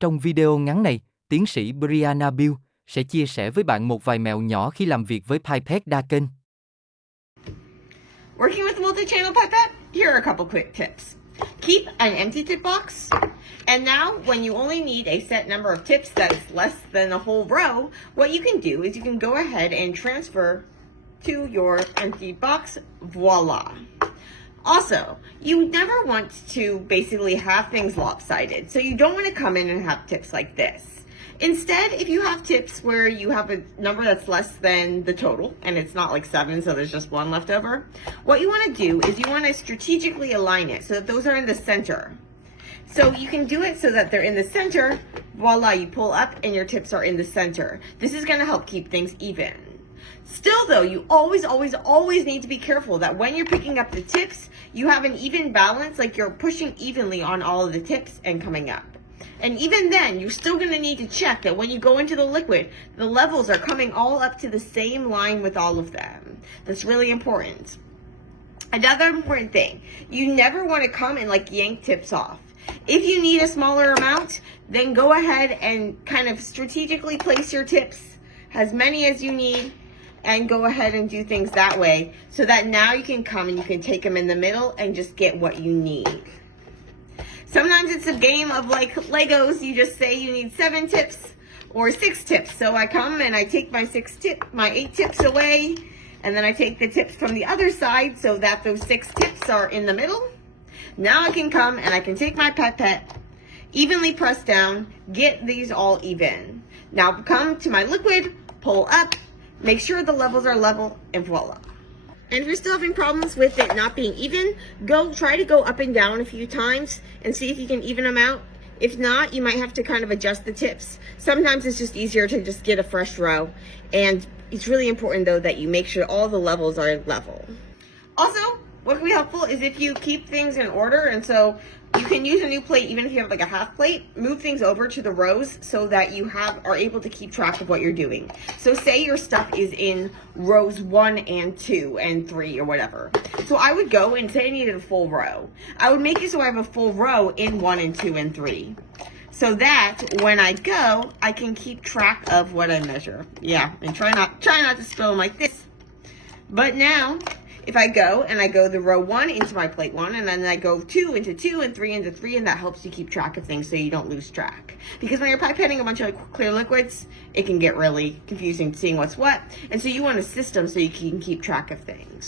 Trong video ngắn này, tiến sĩ Brianna Bibel sẽ chia sẻ với bạn một vài mẹo nhỏ khi làm việc với pipet đa kênh. Working with multi-channel pipette? Here are a couple quick tips. Keep an empty tip box. And now, when you only need a set number of tips that's less than a whole row, what you can do is you can go ahead and transfer to your empty box. Voila. Also, you never want to basically have things lopsided, so you don't want to come in and have tips like this. Instead, if you have tips where you have a number that's less than the total, and it's not like 7, so there's just 1 left over, what you want to do is you want to strategically align it so that those are in the center. So you can do it so that they're in the center. Voila, you pull up and your tips are in the center. This is going to help keep things even. Still though, you always need to be careful that when you're picking up the tips, you have an even balance, like you're pushing evenly on all of the tips and coming up. And even then, you're still going to need to check that when you go into the liquid, the levels are coming all up to the same line with all of them. That's really important. Another important thing, you never want to come and like yank tips off. If you need a smaller amount, then go ahead and kind of strategically place your tips, as many as you need, and go ahead and do things that way so that now you can come and you can take them in the middle and just get what you need. Sometimes it's a game of like Legos. You just say you need 7 tips or 6 tips. So I come and I take my 8 tips away, and then I take the tips from the other side so that those 6 tips are in the middle. Now I can come and I can take my pipette, evenly press down, get these all even. Now come to my liquid, pull up, make sure the levels are level, and voila. And if you're still having problems with it not being even, try to go up and down a few times and see if you can even them out. If not, you might have to kind of adjust the tips. Sometimes it's just easier to just get a fresh row. And it's really important though that you make sure all the levels are level. Also, what can be helpful is if you keep things in order, and so you can use a new plate even if you have like a half plate. Move things over to the rows so that you are able to keep track of what you're doing. So say your stuff is in rows 1 and 2 and 3 or whatever. So I would go and say I needed a full row. I would make it so I have a full row in 1 and 2 and 3. So that when I go, I can keep track of what I measure. Yeah, and try not to spill them like this. But now, if I go the row 1 into my plate 1, and then I go 2 into 2 and 3 into 3, and that helps you keep track of things so you don't lose track. Because when you're pipetting a bunch of clear liquids, it can get really confusing seeing what's what. And so you want a system so you can keep track of things.